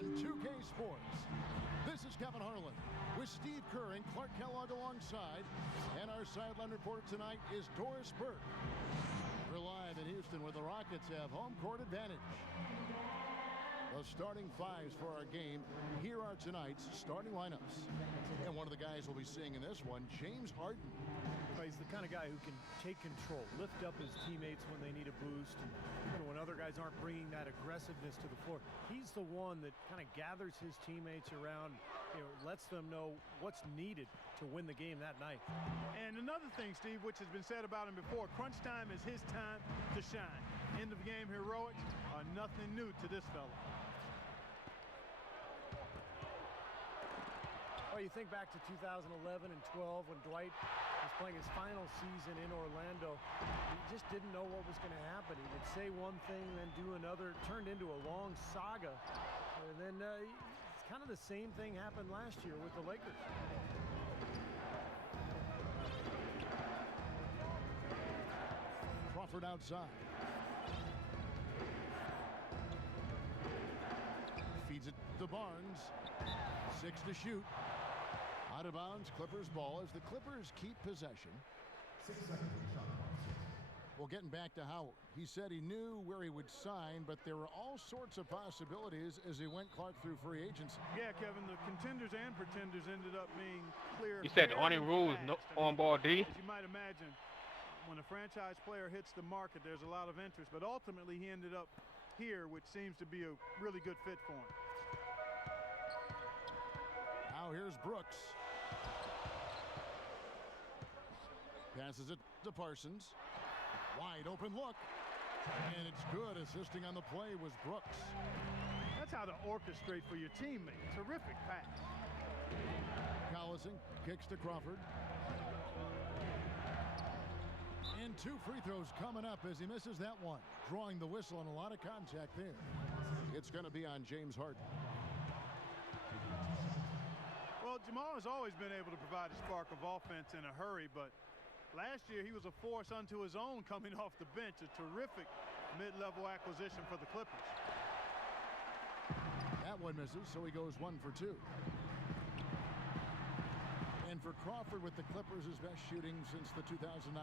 on 2K Sports. This is Kevin Harlan with Steve Kerr and Clark Kellogg alongside. And our sideline reporter tonight is Doris Burke. We're live in Houston where the Rockets have home court advantage. The starting fives for our game. Here are tonight's starting lineups. And one of the guys we'll be seeing in this one, James Harden. He's the kind of guy who can take control, lift up his teammates when they need a boost. And when other guys aren't bringing that aggressiveness to the floor, he's the one that kind of gathers his teammates around, lets them know what's needed to win the game that night. And another thing, Steve, which has been said about him before, crunch time is his time to shine. End of game heroics are nothing new to this fella. Well, you think back to 2011 and 12 when Dwight was playing his final season in Orlando. He just didn't know what was going to happen. He would say one thing, then do another. It turned into a long saga. And then it's kind of the same thing happened last year with the Lakers. Crawford outside. Feeds it to Barnes. 6 to shoot. Out of bounds, Clippers ball as the Clippers keep possession. 6 seconds. Shot clock. Well, getting back to Howard, he said he knew where he would sign, but there were all sorts of possibilities as he went, Clark, through free agency. Yeah, Kevin, the contenders and pretenders ended up being clear. You said the only rule is no on-ball D? As you might imagine, when a franchise player hits the market, there's a lot of interest, but ultimately he ended up here, which seems to be a really good fit for him. Now here's Brooks. Passes it to Parsons. Wide open look. And it's good. Assisting on the play was Brooks. That's how to orchestrate for your teammate. Terrific pass. Collison kicks to Crawford. And 2 free throws coming up as he misses that one. Drawing the whistle and a lot of contact there. It's going to be on James Harden. Well, Jamal has always been able to provide a spark of offense in a hurry, but last year he was a force unto his own coming off the bench. A terrific mid-level acquisition for the Clippers. That one misses, so he goes 1 for 2. And for Crawford with the Clippers, his best shooting since the 2009-2010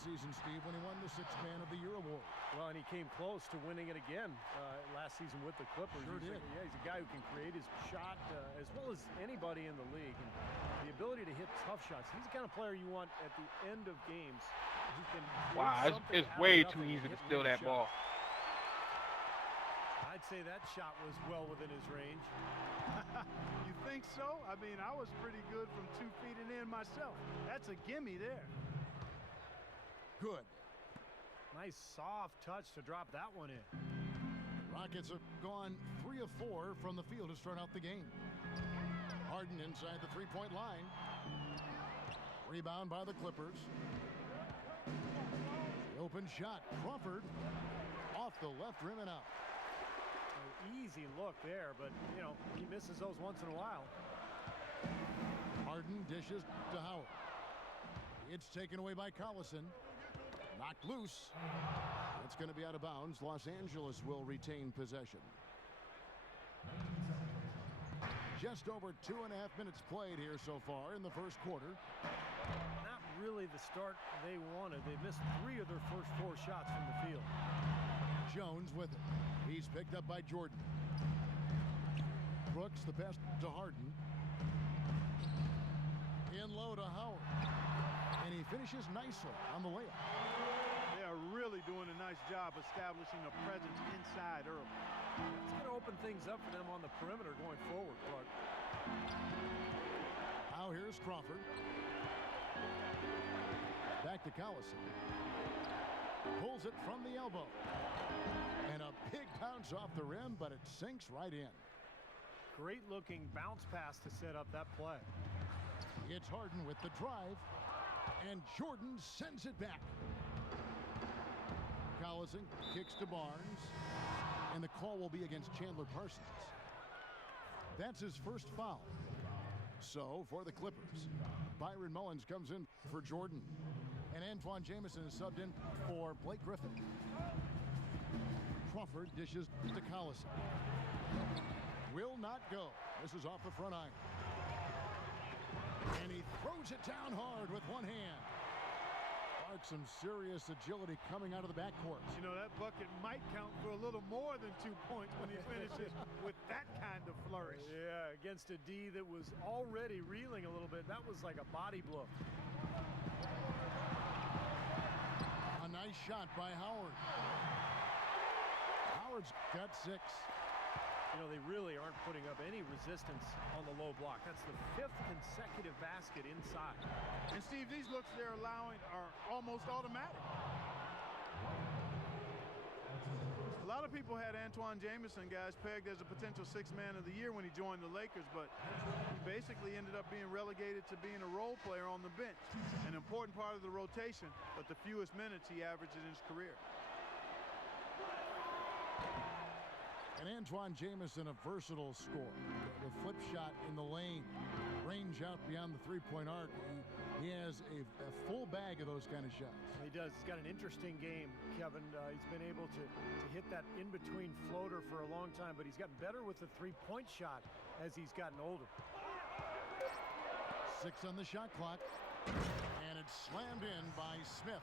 season, Steve, when he won the 6th Man of the Year award. Well, and he came close to winning it again last season with the Clippers. Sure did. He's a guy who can create his shot as well as anybody in the league. And the ability to hit tough shots. He's the kind of player you want at the end of games. Who can Wow, it's way too easy to steal that ball. I'd say that shot was well within his range. You think so? I mean, I was pretty good from 2 feet and in myself. That's a gimme there. Good. Nice soft touch to drop that one in. Rockets have gone 3 of 4 from the field to start out the game. Harden inside the three-point line. Rebound by the Clippers. The open shot. Crawford off the left rim and out. Easy look there, but he misses those once in a while. Harden dishes to Howard. It's taken away by Collison. Knocked loose. It's going to be out of bounds. Los Angeles will retain possession. Just over 2.5 minutes played here so far in the first quarter. Not really the start they wanted. They missed 3 of their first 4 shots from the field. Jones with it. He's picked up by Jordan. Brooks the pass to Harden. In low to Howard. And he finishes nicely on the layup. They are really doing a nice job establishing a presence inside early. It's going to open things up for them on the perimeter going forward, Clark. Now here's Crawford. Back to Collison. Pulls it from the elbow. And a big bounce off the rim, but it sinks right in. Great looking bounce pass to set up that play. It's Harden with the drive. And Jordan sends it back. Collison kicks to Barnes. And the call will be against Chandler Parsons. That's his first foul. So, for the Clippers, Byron Mullins comes in for Jordan. And Antoine Jamison is subbed in for Blake Griffin. Crawford dishes to Collison. Will not go. This is off the front iron. And he throws it down hard with one hand. Clark, some serious agility coming out of the backcourt. You know, that bucket might count for a little more than 2 points when he finishes with that kind of flourish. Yeah, against a D that was already reeling a little bit. That was like a body blow. A nice shot by Howard. Howard's got 6. You know, they really aren't putting up any resistance on the low block. That's the 5th consecutive basket inside. And Steve, these looks they're allowing are almost automatic. A lot of people had Antoine Jamison, guys, pegged as a potential 6th man of the year when he joined the Lakers, but he basically ended up being relegated to being a role player on the bench. An important part of the rotation, but the fewest minutes he averaged in his career. And Antoine Jamison, a versatile scorer. The flip shot in the lane, range out beyond the three-point arc. He has a full bag of those kind of shots. He does. He's got an interesting game, Kevin. He's been able to hit that in-between floater for a long time, but he's gotten better with the three-point shot as he's gotten older. 6 on the shot clock, and it's slammed in by Smith.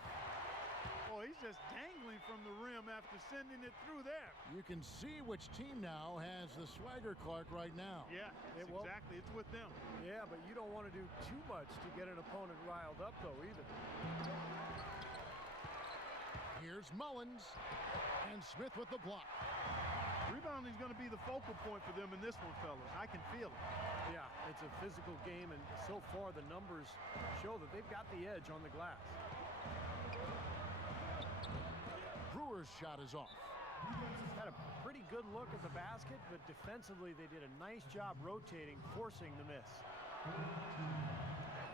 Oh, he's just dangling from the rim after sending it through there. You can see which team now has the swagger, Clark, right now. Yeah, exactly. It's with them. Yeah, but you don't want to do too much to get an opponent riled up, though, either. Here's Mullins, and Smith with the block. Rebounding is going to be the focal point for them in this one, fellas. I can feel it. Yeah, it's a physical game, and so far the numbers show that they've got the edge on the glass. Brewer's shot is off. Had a pretty good look at the basket, but defensively they did a nice job rotating, forcing the miss.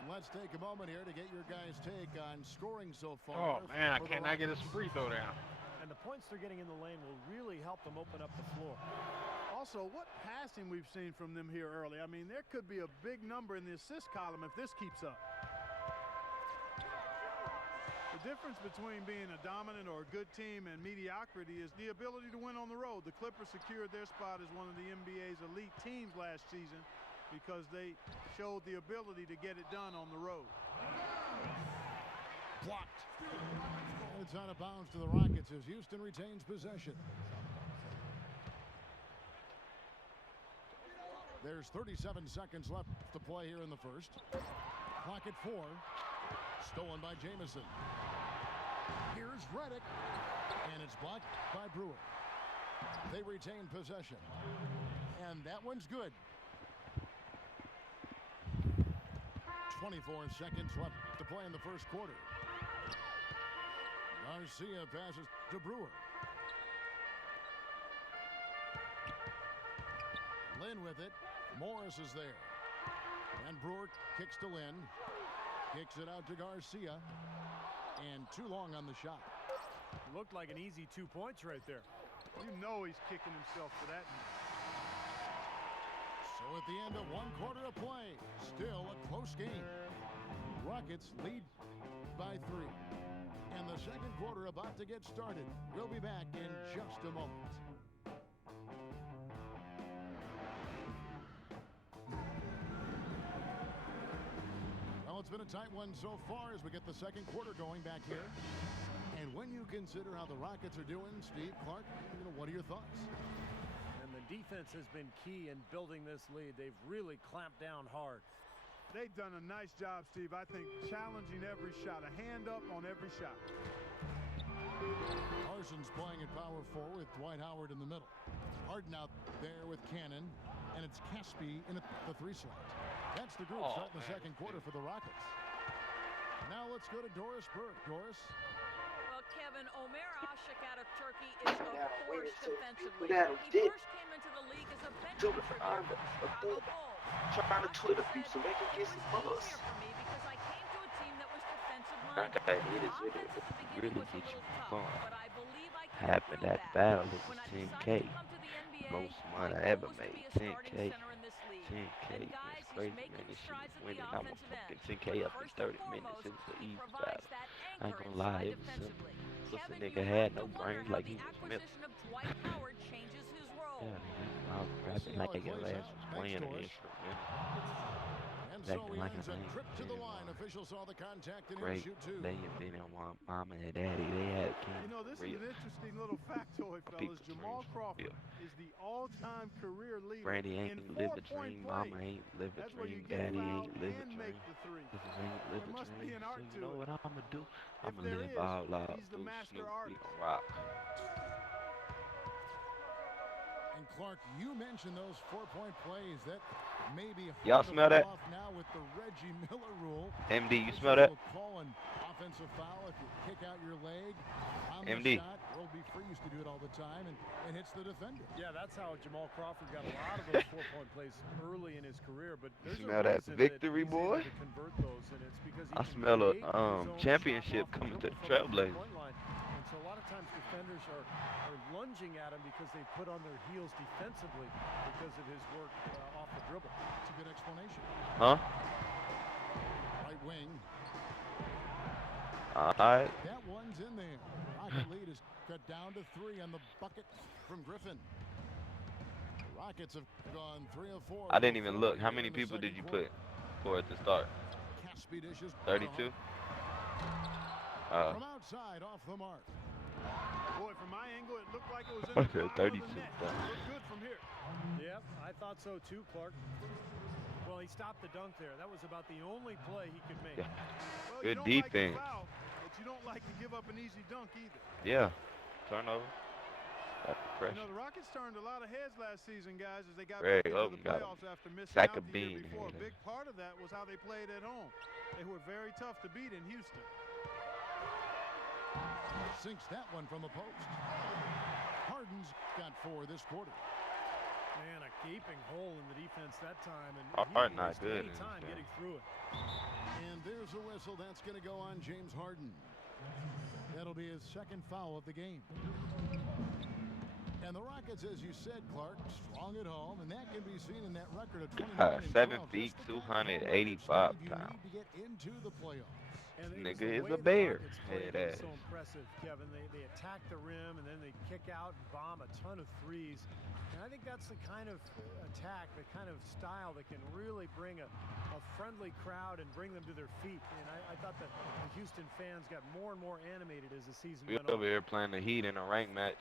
Let's take a moment here to get your guys' take on scoring so far. Oh, man, I cannot get his free throw down. And the points they're getting in the lane will really help them open up the floor. Also, what passing we've seen from them here early. I mean, there could be a big number in the assist column if this keeps up. The difference between being a dominant or a good team and mediocrity is the ability to win on the road. The Clippers secured their spot as one of the NBA's elite teams last season because they showed the ability to get it done on the road. Blocked. And it's out of bounds to the Rockets as Houston retains possession. There's 37 seconds left to play here in the first. Clock at 4. Stolen by Jamison. Here's Redick, and it's blocked by Brewer. They retain possession, and that one's good. 24 seconds left to play in the first quarter. Garcia passes to Brewer. Lynn with it. Morris is there. And Brewer kicks to Lynn. Kicks it out to Garcia. And too long on the shot. Looked like an easy 2 points right there. You know he's kicking himself for that. So at the end of 1 quarter of play, still a close game. Rockets lead by 3. And the second quarter about to get started. We'll be back in just a moment. Well, it's been a tight one so far as we get the second quarter going back here. And when you consider how the Rockets are doing, Steve, Clark, what are your thoughts? And the defense has been key in building this lead. They've really clamped down hard. They've done a nice job, Steve. I think challenging every shot, a hand up on every shot. Carson's playing at power forward with Dwight Howard in the middle. Harden out there with Cannon, and it's Caspi in the 3 slot. That's the group starting the second quarter for the Rockets. Now let's go to Doris Burke. Doris? Well, Kevin, Omer Ashik out of Turkey is a force defensively. He He first came into the league as a bench contributor for the Chicago Bulls. trying to Twitter feed so they can get some It was buzz. clear for me because I came to a team that was defensive Okay, minded. it is Offense really, at the beginning really was a get you little tough, going. but I believe I came Happened through that that. battle. This When is I Team decided K. to come to the NBA, Most my money I goal ever was to made. be a 10K. starting center in this league. 10K. And guys, It's he's crazy, making man. This shit strides is at the winning. I'm a offensive end. fucking 10K But up in first 30 and minutes foremost, into the he East provides battle. that I ain't anchor gonna lie, inside it was defensively. What's the Kevin, nigga you had have no to wonder brains how like the he was Smith. acquisition of Dwight see how it like your plays ass out. was Thanks, playing Doris. against for a minute. And so Acting he like earns I a ain't trip to the anymore. line. Officials saw the contact and he'll Great. shoot two. They have been on my mama and daddy. They had a king. You know, this for is real. an interesting little factoid, My fellas. people's Jamal dreams. Crawford Yeah. is the all-time career leader Granny in ain't live a four-point dream. plays. Mama ain't live a That's where you dream. get Daddy fouled ain't live a and dream. make the three. Sisters ain't live There a must be dream. an So art you to know it. what I'ma do? If I'ma there live is, out loud. he's the Through master Snoop. We artist. gon' rock. And Clark, you mentioned those 4-point plays that maybe Y'all smell that? off now with the Reggie Miller rule. MD, you Officials smell that? will call an offensive foul if you kick out your leg on MD. the shot. Earl B. Free used to do it all the time and hits the defender. Yeah, that's how Jamal Crawford got a lot of those 4-point plays early in his career. But there's Smell a that reason victory, that he's able boy? to convert those, and it's because he I can smell a create his own championship shot off the coming to dribble the from the Trailblazers. 3-point line. And so a lot of times defenders are lunging at him because they put on their heels defensively because of his work off the dribble. It's a good explanation. Huh? Right wing. Alright. That one's in there. Rocket lead is cut down to 3 on the bucket from Griffin. The Rockets have gone 3 of 4. I didn't even look. How many people did you put for at the start? Caspi dishes. 32? From outside, off the mark. Boy, from my angle, it looked like it was in the Okay, bottom 32. of the net. It looked good from here. Yep, I thought so too, Clark. Well, he stopped the dunk there. That was about the only play he could make. Yeah. Well, Good you don't like defense. to foul, but you don't like to give up an easy dunk either. Yeah. Turnover. That's the You pressure. know, the Rockets turned a lot of heads last season, guys, as they got Greg back into Oden the got a playoffs after missing sack out of the year bean before. A here. big part of that was how they played at home. They were very tough to beat in Houston. Sinks that one from the post. Harden's got 4 this quarter. Man, a gaping hole in the defense that time, and Hard he not wasted good any in time this getting through it. And there's a whistle. That's going to go on James Harden. That'll be his second foul of the game. And the Rockets, as you said, Clark, strong at home, and that can be seen in that record of 29 and 7 12. feet, Just the kind of home record, 285 Steve, you pounds. need to get into the playoffs. And it was Nigga the is way a the bear. Rockets played Head that was ass. so impressive, Kevin. They attack the rim, and then they kick out and bomb a ton of threes. And I think that's the kind of attack, the kind of style that can really bring a friendly crowd and bring them to their feet. And I thought that the Houston fans got more and more animated as the season We went on. over here playing the Heat in a ranked match.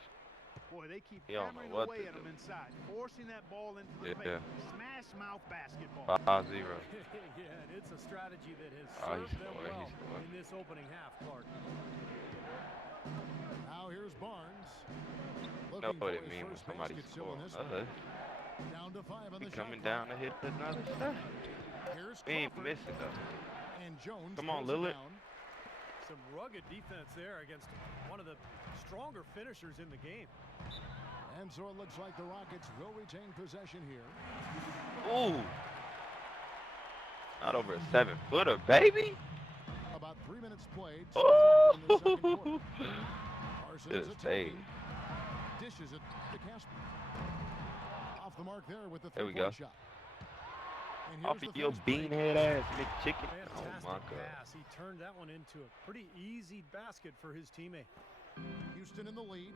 Boy, they keep He don't know hammering what away to at do. them inside, forcing that ball into the Yeah. paint. Smash mouth basketball. 5-0. Yeah, and it's a strategy that has Oh, served he's them scoring, well he's scoring. in this opening half, Clark. Now here's Barnes. Know Looking what for it his means when first somebody basket still in scores. this one. Down to 5 on He the shot coming clock. down to hit another shot. Here's We ain't Crawford. missing though. And Jones Come on, pulls it Lillard. down. Some rugged defense there against one of the stronger finishers in the game. And so it looks like the Rockets will retain possession here. Ooh. Not over a 7-footer, baby. About 3 minutes played so far in the second quarter. Parsons Just attacking. Dishes it to Casper. Off the mark there with the There we go. three-point shot. And Off here's of the your fast break. beanhead ass McChicken. Oh Fantastic my God. pass. He turned that one into a pretty easy basket for his teammate. Houston in the lead.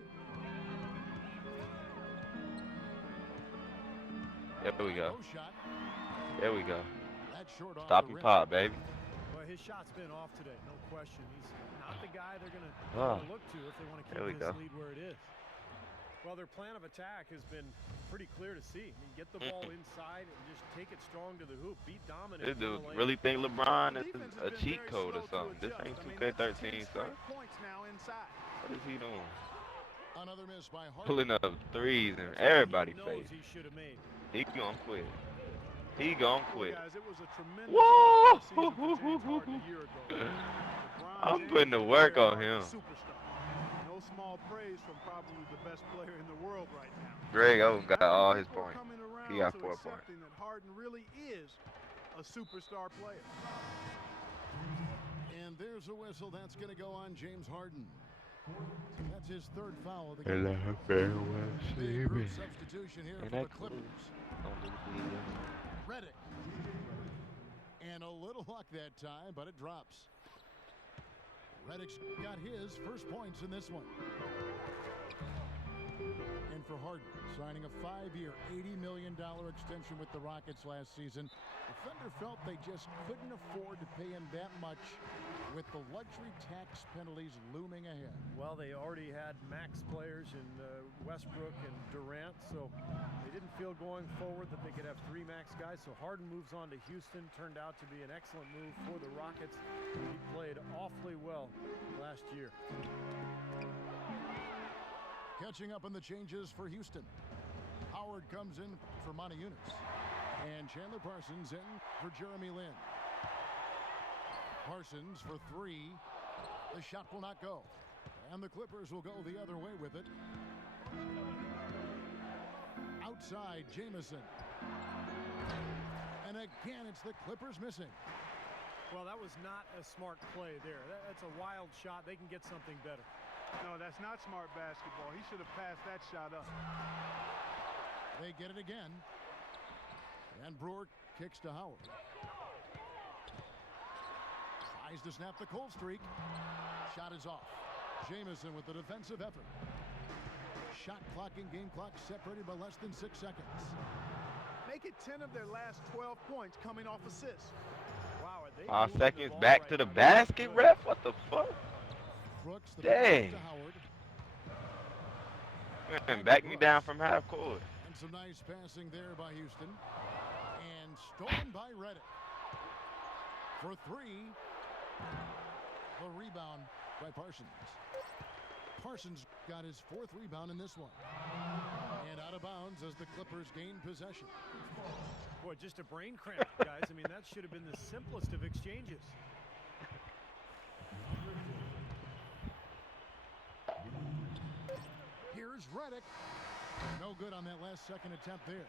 There we go. No shot. There we go. That's short off Stop the and rim. pop, baby. Well, his shot's been off today, no question. He's not the guy they're going to look to if they want to There we keep this go. lead where it is. Well, their plan of attack has been pretty clear to see. I mean, get the ball inside and just take it strong to the hoop. Be dominant. This in the dude lane. really think LeBron The is defense a has been cheat very code or slow to something. This adjust. ain't I mean, 2K13, that's 10 son. straight points now inside. What is he doing? Another miss by Harden. Pulling up threes in That's what everybody's he knows face. he should have made. He gonna quit. He gonna Well, quit. guys, it was a tremendous Whoa! season for James Harden a year ago. LeBron I'm James putting the is work very on hard him. Superstar. No small praise from probably the best player in the world right now. Greg Oden got I think all his people are points. coming around He got to 4 points. accepting that Harden really is a superstar player. And there's a whistle. That's going to go on James Harden. That's his third foul of the game. Hello, farewell, Big group substitution here And for that the Clippers. Redick. And a little luck that time, but it drops. Redick's got his first points in this one. And for Harden, signing a 5-year, $80 million extension with the Rockets last season. The Thunder felt they just couldn't afford to pay him that much with the luxury tax penalties looming ahead. Well, they already had max players in Westbrook and Durant, so they didn't feel going forward that they could have 3 max guys. So Harden moves on to Houston. Turned out to be an excellent move for the Rockets. He played awfully well last year. Catching up on the changes for Houston. Howard comes in for Monty Eunice. And Chandler Parsons in for Jeremy Lin. Parsons for 3. The shot will not go. And the Clippers will go the other way with it. Outside, Jamison. And again, it's the Clippers missing. Well, that was not a smart play there. That's a wild shot. They can get something better. No, that's not smart basketball. He should have passed that shot up. They get it again. And Brewer kicks to Howard. Tries to snap the cold streak. Shot is off. Jamison with the defensive effort. Shot clock and game clock separated by less than 6 seconds. Make it 10 of their last 12 points coming off assists. Wow, are they 5 seconds back to the basket, ref? What the fuck? Brooks, the Dang. to Howard. Man, back me down from half court. And some nice passing there by Houston. And stolen by Reddick. For 3. The rebound by Parsons. Parsons got his 4th rebound in this one. And out of bounds as the Clippers gain possession. Boy, just a brain cramp, guys. I mean, that should have been the simplest of exchanges. Here's Reddick. No good on that last second attempt there.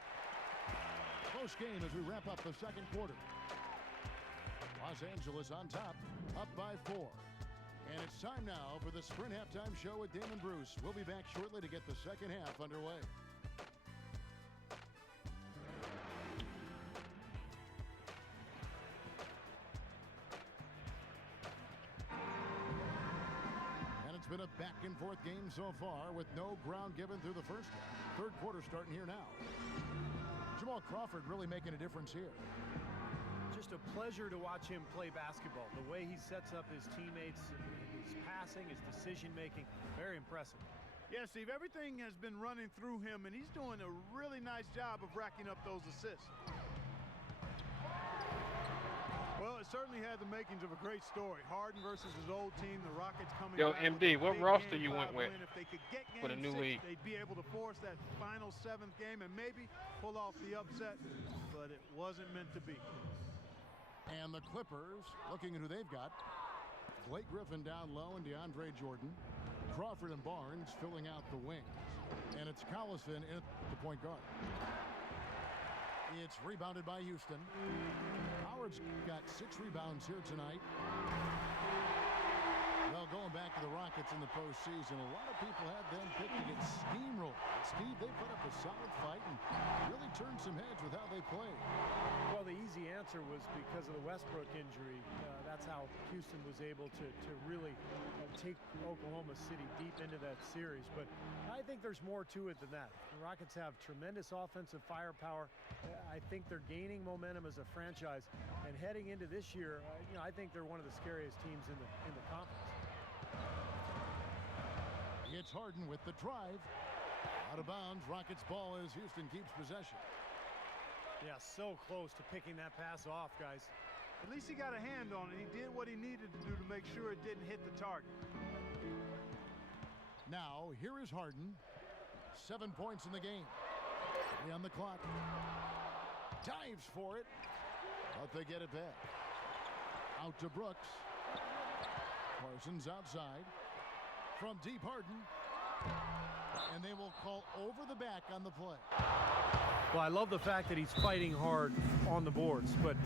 Close game as we wrap up the second quarter. Los Angeles on top, up by 4. And it's time now for the Sprint Halftime Show with Damon Bruce. We'll be back shortly to get the second half underway. And it's been a back-and-forth game so far with no ground given through the first half. Third quarter starting here now. Jamal Crawford really making a difference here. Just a pleasure to watch him play basketball. The way he sets up his teammates, his passing, his decision-making, very impressive. Yeah, Steve, everything has been running through him, and he's doing a really nice job of racking up those assists. Well, it certainly had the makings of a great story. Harden versus his old team, the Rockets coming Yo, back MD, with a what big roster Game you went 5 with win. If they could get for the Game new 6, league? they'd be able to force that final 7th game and maybe pull off the upset, but it wasn't meant to be. And the Clippers, looking at who they've got. Blake Griffin down low and DeAndre Jordan. Crawford and Barnes filling out the wings. And it's Collison in at the point guard. It's rebounded by Houston. Howard's got 6 rebounds here tonight. Well, going back to the Rockets in the postseason, a lot of people had them picked to get steamrolled. Steve, they put up a solid fight and really turned some heads with how they played. Well, the easy answer was because of the Westbrook injury. That's how Houston was able to really take Oklahoma City deep into that series. But I think there's more to it than that. The Rockets have tremendous offensive firepower. I think they're gaining momentum as a franchise. And heading into this year, I think they're one of the scariest teams in the conference. It's Harden with the drive. Out of bounds, Rockets ball as Houston keeps possession. Yeah, so close to picking that pass off, guys. At least he got a hand on it. He did what he needed to do to make sure it didn't hit the target. Now, here is Harden. 7 points in the game. 3 on the clock. Dives for it. But they get it back. Out to Brooks. Parsons outside. From deep, Harden. And they will call over the back on the play. Well, I love the fact that he's fighting hard on the boards, but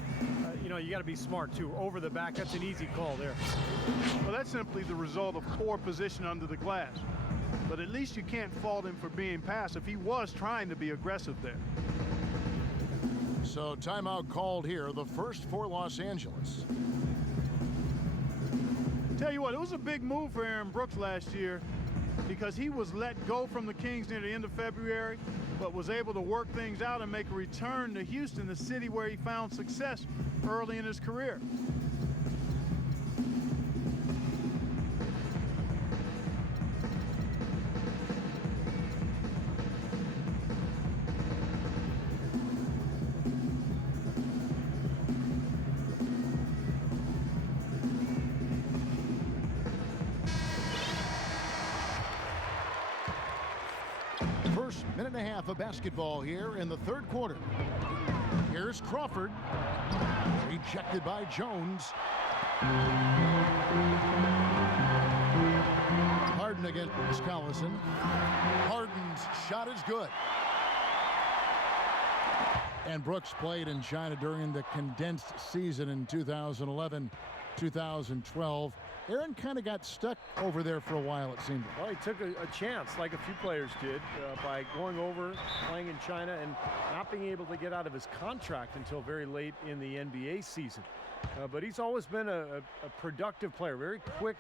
you got to be smart too. Over the back, that's an easy call there. Well, that's simply the result of poor position under the glass. But at least you can't fault him for being passive. He was trying to be aggressive there. So timeout called here, the first for Los Angeles. Tell you what, it was a big move for Aaron Brooks last year to because he was let go from the Kings near the end of February, but was able to work things out and make a return to Houston, the city where he found success early in his career. First minute and a half of basketball here in the third quarter. Here's Crawford. Rejected by Jones. Harden against Collison. Harden's shot is good. And Brooks played in China during the condensed season in 2011, 2012. Aaron kind of got stuck over there for a while, it seemed. Well, he took a chance, like a few players did, by going over, playing in China, and not being able to get out of his contract until very late in the NBA season. But he's always been a productive player, very quick,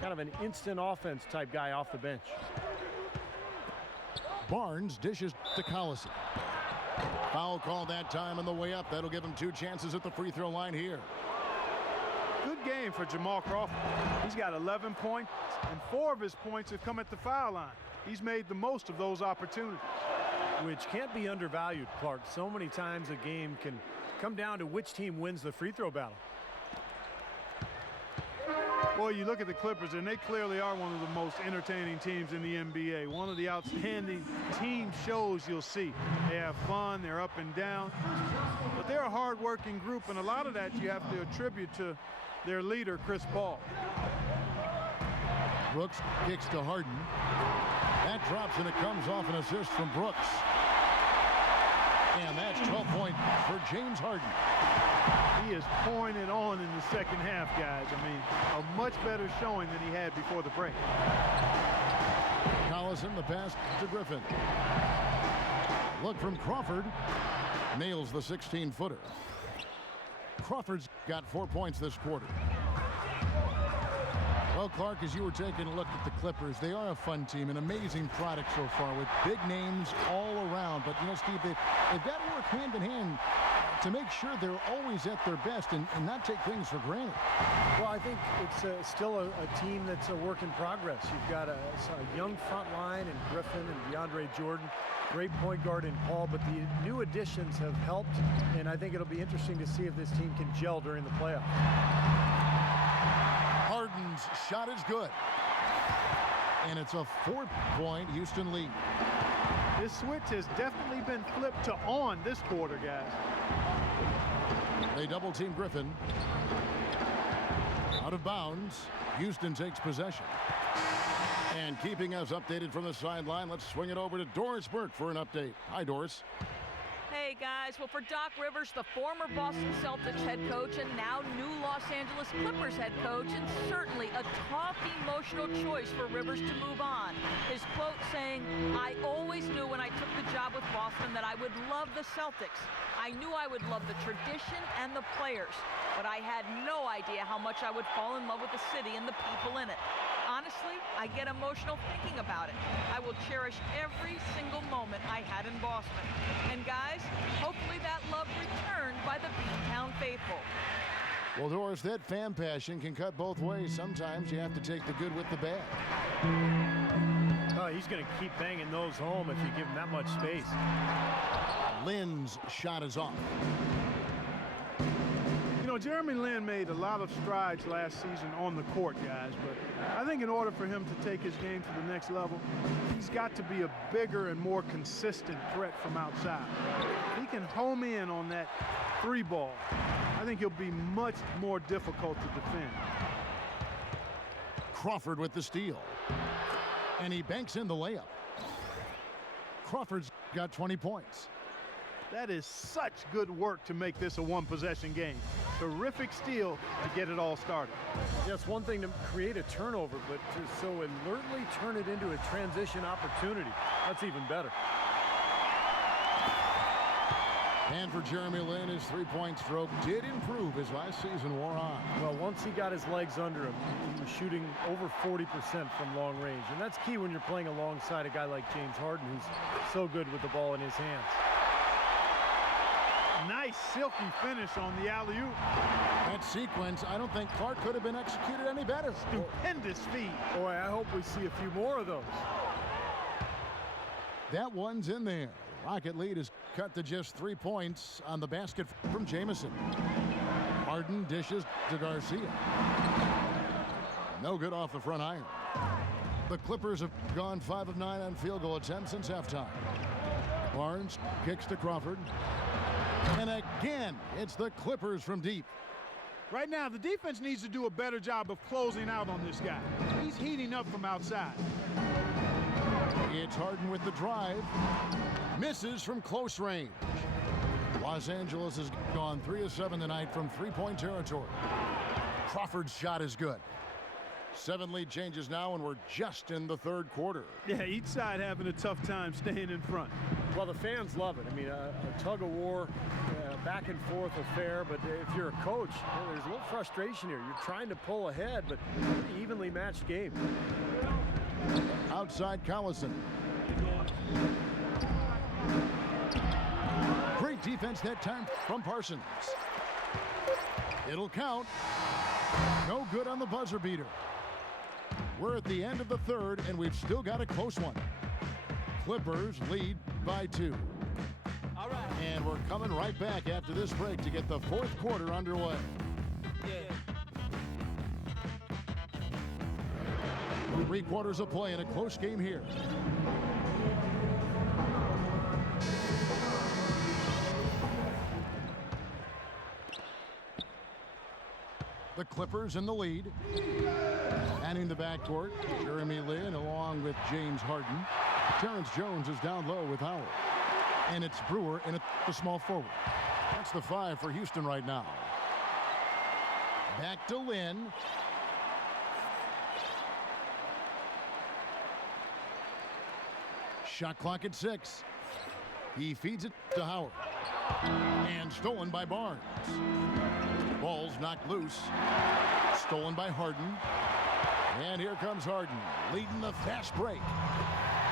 kind of an instant offense type guy off the bench. Barnes dishes to Collison. Foul called that time on the way up. That'll give him 2 chances at the free throw line here. Good game for Jamal Crawford. He's got 11 points, and 4 of his points have come at the foul line. He's made the most of those opportunities. Which can't be undervalued, Clark. So many times a game can come down to which team wins the free throw battle. Boy, you look at the Clippers, and they clearly are one of the most entertaining teams in the NBA. One of the outstanding team shows you'll see. They have fun, they're up and down, but they're a hard-working group, and a lot of that you have to attribute to their leader, Chris Paul. Brooks kicks to Harden. That drops, and it comes off an assist from Brooks. And that's 12 points for James Harden. He is pouring it on in the second half, guys. I mean, a much better showing than he had before the break. Collison, the pass to Griffin. Look from Crawford. Nails the 16-footer. Crawford's got 4 points this quarter. Well, Clark, as you were taking a look at the Clippers, they are a fun team, an amazing product so far with big names all around. But, you know, Steve, they've got to work hand in hand to make sure they're always at their best and not take things for granted. Well, I think it's still a team that's a work in progress. You've got a young front line in Griffin and DeAndre Jordan, great point guard in Paul, but the new additions have helped, and I think it'll be interesting to see if this team can gel during the playoffs. Harden's shot is good. And it's a 4-point Houston lead. This switch has definitely been flipped to on this quarter, guys. They double team Griffin. Out of bounds. Houston takes possession. And keeping us updated from the sideline, let's swing it over to Doris Burke for an update. Hi, Doris. Hey guys, well, for Doc Rivers, the former Boston Celtics head coach and now new Los Angeles Clippers head coach, and certainly a tough emotional choice for Rivers to move on. His quote saying, "I always knew when I took the job with Boston that I would love the Celtics. I knew I would love the tradition and the players, but I had no idea how much I would fall in love with the city and the people in it. Honestly, I get emotional thinking about it. I will cherish every single moment I had in Boston. And guys, hopefully that love returned by the Beantown faithful." Well, Doris, that fan passion can cut both ways. Sometimes you have to take the good with the bad. Oh, he's going to keep banging those home if you give him that much space. Lynn's shot is off. You know, Jeremy Lin made a lot of strides last season on the court, guys, but I think in order for him to take his game to the next level, he's got to be a bigger and more consistent threat from outside. If he can home in on that 3 ball, I think he'll be much more difficult to defend. Crawford with the steal. And he banks in the layup. Crawford's got 20 points. That is such good work to make this a one-possession game. Terrific steal to get it all started. Yeah, it's one thing to create a turnover, but to so alertly turn it into a transition opportunity, that's even better. And for Jeremy Lin, his three-point stroke did improve as last season wore on. Well, once he got his legs under him, he was shooting over 40% from long range. And that's key when you're playing alongside a guy like James Harden, who's so good with the ball in his hands. Nice silky finish on the alley-oop. That sequence, I don't think Clark could have been executed any better. Stupendous feed. Boy, I hope we see a few more of those. That one's in there. Rocket lead is cut to just 3 points on the basket from Jamison. Harden dishes to Garcia. No good off the front iron. The Clippers have gone 5 of 9 on field goal attempts since halftime. Barnes kicks to Crawford. And again, it's the Clippers from deep. Right now, the defense needs to do a better job of closing out on this guy. He's heating up from outside. It's Harden with the drive. Misses from close range. Los Angeles has gone 3 of 7 tonight from three-point territory. Crawford's shot is good. 7 lead changes now, and we're just in the third quarter. Yeah, each side having a tough time staying in front. Well, the fans love it. I mean, a tug-of-war, back and forth affair, but if you're a coach, there's a little frustration here. You're trying to pull ahead, but pretty evenly matched game. Outside Collison. Great defense that time from Parsons. It'll count. No good on the buzzer beater. We're at the end of the third, and we've still got a close one. Clippers lead by 2. All right. And we're coming right back after this break to get the fourth quarter underway. Yeah. 3 quarters of play in a close game here. The Clippers in the lead. Manning the backcourt. Jeremy Lin along with James Harden. Terrence Jones is down low with Howard. And it's Brewer in the small forward. That's the 5 for Houston right now. Back to Lin. Shot clock at 6. He feeds it to Howard. And stolen by Barnes. Ball's knocked loose. Stolen by Harden. And here comes Harden, leading the fast break.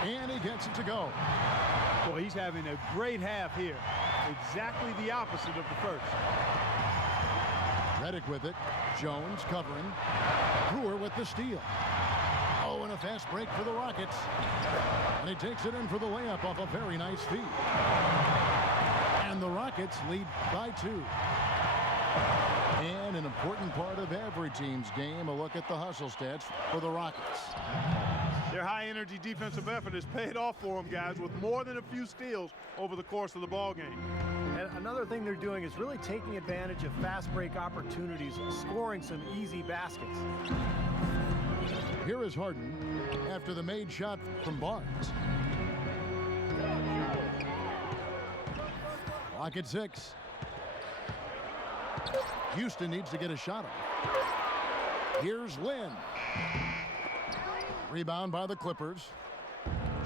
And he gets it to go. Boy, he's having a great half here. Exactly the opposite of the first. Redick with it. Jones covering. Brewer with the steal. Oh, and a fast break for the Rockets. And he takes it in for the layup off a very nice feed. And the Rockets lead by 2. And an important part of every team's game, a look at the hustle stats for the Rockets. Their high-energy defensive effort has paid off for them, guys, with more than a few steals over the course of the ball game. And another thing they're doing is really taking advantage of fast break opportunities, scoring some easy baskets. Here is Harden after the made shot from Barnes. Clock at 6. Houston needs to get a shot off. Here's Lin. Rebound by the Clippers.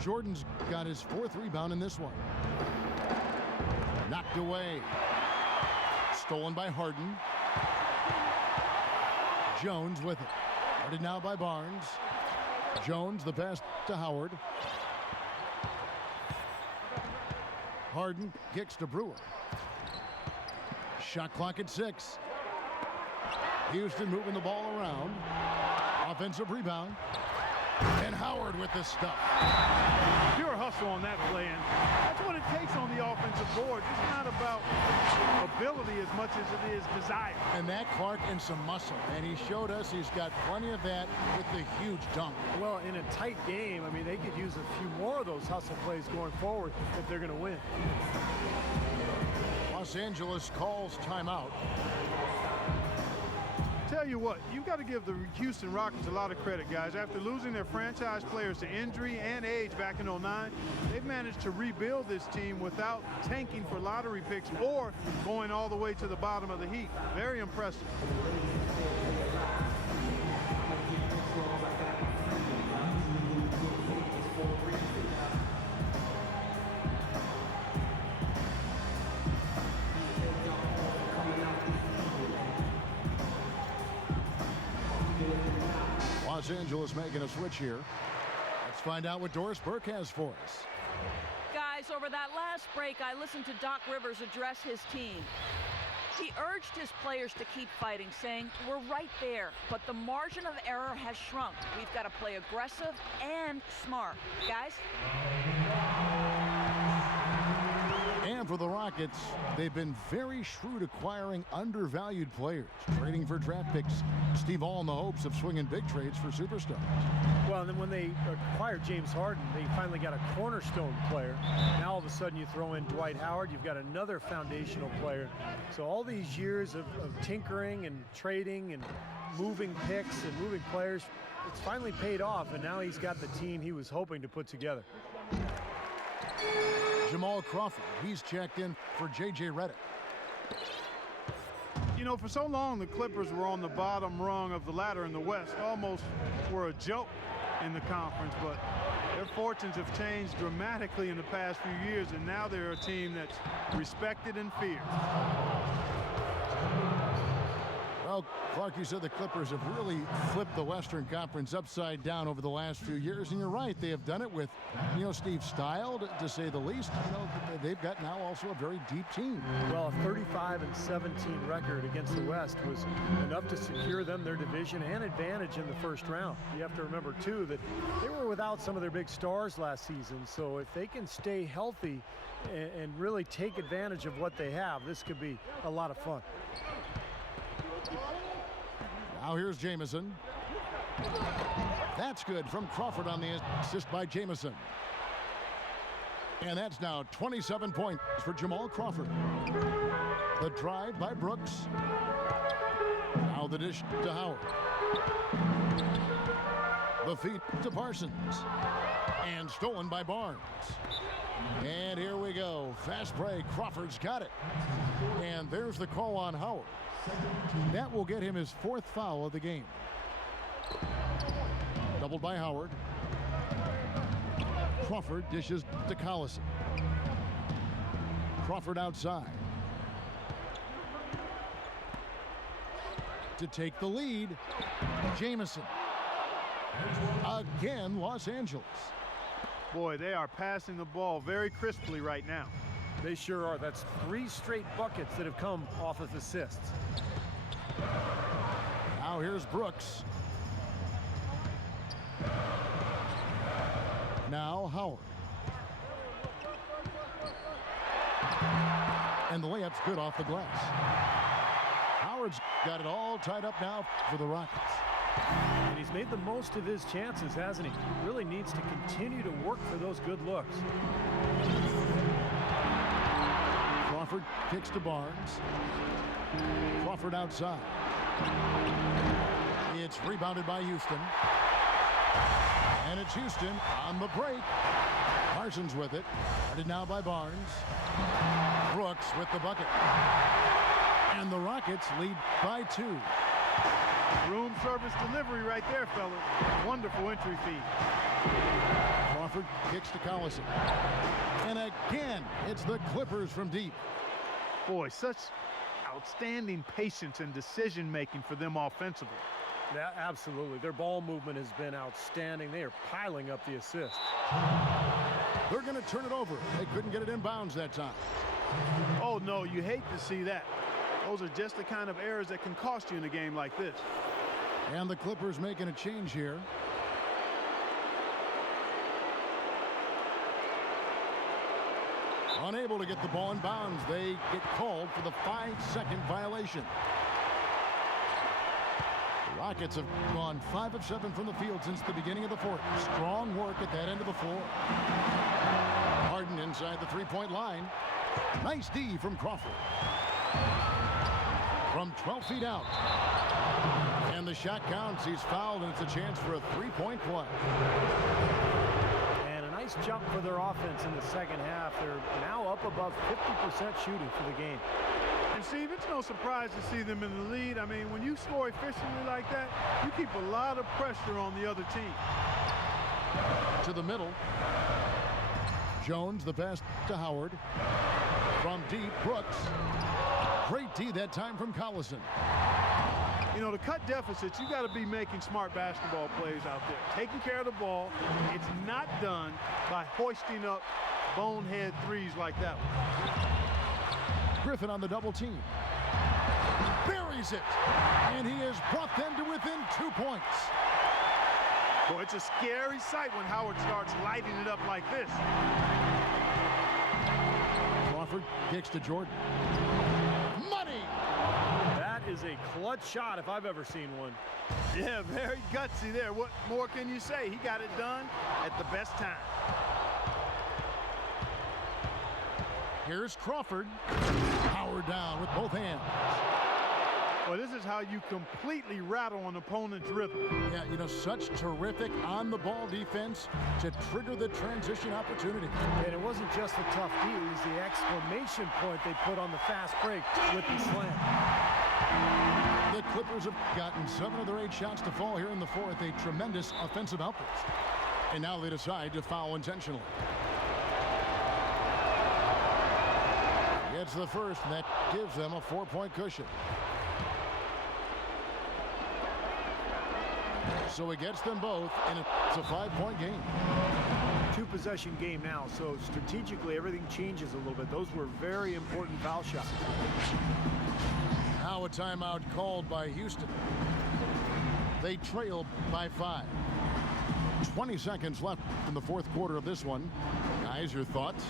Jordan's got his 4th rebound in this one. Knocked away. Stolen by Harden. Jones with it. Guarded now by Barnes. Jones the pass to Howard. Harden kicks to Brewer. Shot clock at 6. Houston moving the ball around. Offensive rebound. And Howard with the stuff. Pure hustle on that play, and that's what it takes on the offensive board. It's not about ability as much as it is desire. And that Clark and some muscle. And he showed us he's got plenty of that with the huge dunk. Well, in a tight game, I mean, they could use a few more of those hustle plays going forward if they're going to win. Los Angeles calls timeout. Tell you what, you've got to give the Houston Rockets a lot of credit, guys. After losing their franchise players to injury and age back in '09, they've managed to rebuild this team without tanking for lottery picks or going all the way to the bottom of the heap. Very impressive. Los Angeles making a switch here. Let's find out what Doris Burke has for us. Guys, over that last break, I listened to Doc Rivers address his team. He urged his players to keep fighting, saying, we're right there, but the margin of error has shrunk. We've got to play aggressive and smart. Guys? And for the Rockets, they've been very shrewd acquiring undervalued players, trading for draft picks. Steve, all in the hopes of swinging big trades for superstars. Well, and then when they acquired James Harden, they finally got a cornerstone player. Now all of a sudden you throw in Dwight Howard, you've got another foundational player. So all these years of tinkering and trading and moving picks and moving players, it's finally paid off, and now he's got the team he was hoping to put together. Jamal Crawford, he's checked in for J.J. Redick. You know, for so long, the Clippers were on the bottom rung of the ladder in the West, almost were a joke in the conference, but their fortunes have changed dramatically in the past few years, and now they're a team that's respected and feared. Well, Clark, you said the Clippers have really flipped the Western Conference upside down over the last few years, and you're right. They have done it with, Steve Style, to say the least. They've got now also a very deep team. Well, a 35-17 record against the West was enough to secure them their division and advantage in the first round. You have to remember, too, that they were without some of their big stars last season, so if they can stay healthy and really take advantage of what they have, this could be a lot of fun. Now here's Jamison. That's good from Crawford on the assist by Jamison. And that's now 27 points for Jamal Crawford. The drive by Brooks. Now the dish to Howard. The feed to Parsons. And stolen by Barnes. And here we go. Fast break. Crawford's got it. And there's the call on Howard. That will get him his fourth foul of the game. Doubled by Howard. Crawford dishes to Collison. Crawford outside. To take the lead, Jamison. Again, Los Angeles. Boy, they are passing the ball very crisply right now. They sure are. That's 3 straight buckets that have come off of assists. Now here's Brooks. Now Howard. And the layup's good off the glass. Howard's got it all tied up now for the Rockets. And he's made the most of his chances, hasn't he? Really needs to continue to work for those good looks. Crawford kicks to Barnes. Crawford outside. It's rebounded by Houston. And it's Houston on the break. Parsons with it. Guarded now by Barnes. Brooks with the bucket. And the Rockets lead by 2. Room service delivery right there, fellas. Wonderful entry feed. Crawford kicks to Collison. And again, it's the Clippers from deep. Boy, such outstanding patience and decision-making for them offensively. Yeah, absolutely. Their ball movement has been outstanding. They are piling up the assists. They're going to turn it over. They couldn't get it in bounds that time. Oh, no, you hate to see that. Those are just the kind of errors that can cost you in a game like this. And the Clippers making a change here. Unable to get the ball in bounds. They get called for the 5-second violation. The Rockets have gone 5 of 7 from the field since the beginning of the fourth. Strong work at that end of the floor. Harden inside the three-point line. Nice D from Crawford. From 12 feet out. And the shot counts. He's fouled, and it's a chance for a three-point play. And a nice jump for their offense in the second half. They're now up above 50% shooting for the game. And Steve, it's no surprise to see them in the lead. I mean, when you score efficiently like that, you keep a lot of pressure on the other team. To the middle. Jones, the pass to Howard. From deep, Brooks. Great D that time from Collison. You know, to cut deficits, you got to be making smart basketball plays out there. Taking care of the ball. It's not done by hoisting up bonehead threes like that one. Griffin on the double team. Buries it. And he has brought them to within 2 points. Boy, it's a scary sight when Howard starts lighting it up like this. Crawford kicks to Jordan. Money! That is a clutch shot if I've ever seen one. Yeah, very gutsy there. What more can you say? He got it done at the best time. Here's Crawford. Howard down with both hands. Well, this is how you completely rattle an opponent's rhythm. Yeah, you know, such terrific on-the-ball defense to trigger the transition opportunity. And it wasn't just the tough D, it was the exclamation point they put on the fast break with the slam. The Clippers have gotten 7 of their 8 shots to fall here in the fourth, a tremendous offensive outburst. And now they decide to foul intentionally. Gets the first, and that gives them a 4-point cushion. So he gets them both, and it's a 5-point game. 2-possession game now, so strategically everything changes a little bit. Those were very important foul shots. Now a timeout called by Houston. They trail by 5. 20 seconds left in the fourth quarter of this one. Guys, your thoughts?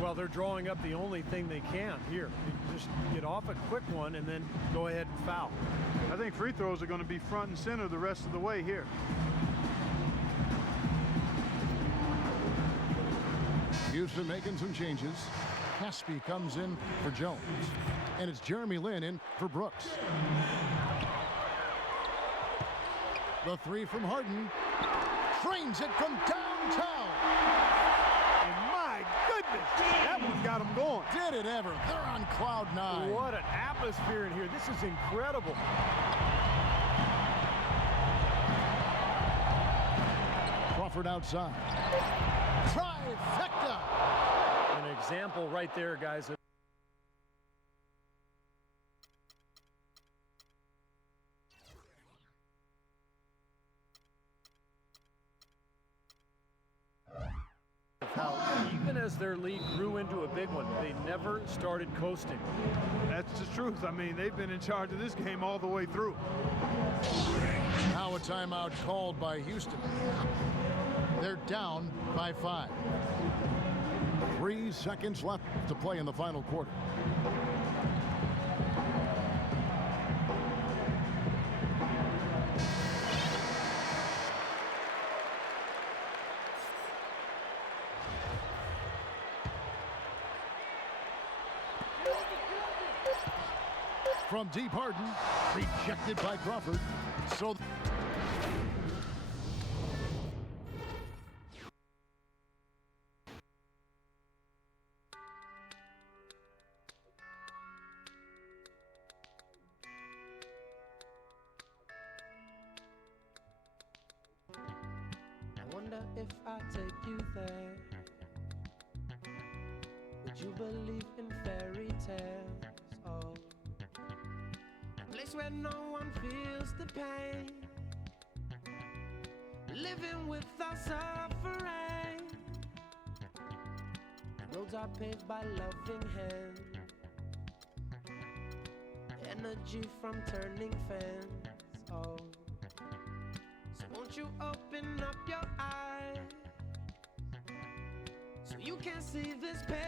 Well, they're drawing up the only thing they can here. Just get off a quick one and then go ahead and foul. I think free throws are going to be front and center the rest of the way here. Houston making some changes. Caspi comes in for Jones. And it's Jeremy Lin in for Brooks. The three from Harden. Trains it from downtown. And my goodness, that one got him going. Did it ever. They're on cloud 9. What an atmosphere in here. This is incredible. Crawford outside. Trifecta. An example right there, guys. How even as their lead grew into a big one, they never started coasting. That's the truth. I mean, they've been in charge of this game all the way through. Now a timeout called by Houston. They're down by 5. 3 seconds left to play in the final quarter. From deep, Harden, rejected by Crawford. So I wonder if I take you there. Would you believe in fairy tales? Oh, a place where no one feels the pain, living without suffering. Roads are paved by loving hands, energy from turning fans. Oh, so won't you open up your eyes so you can see this pain?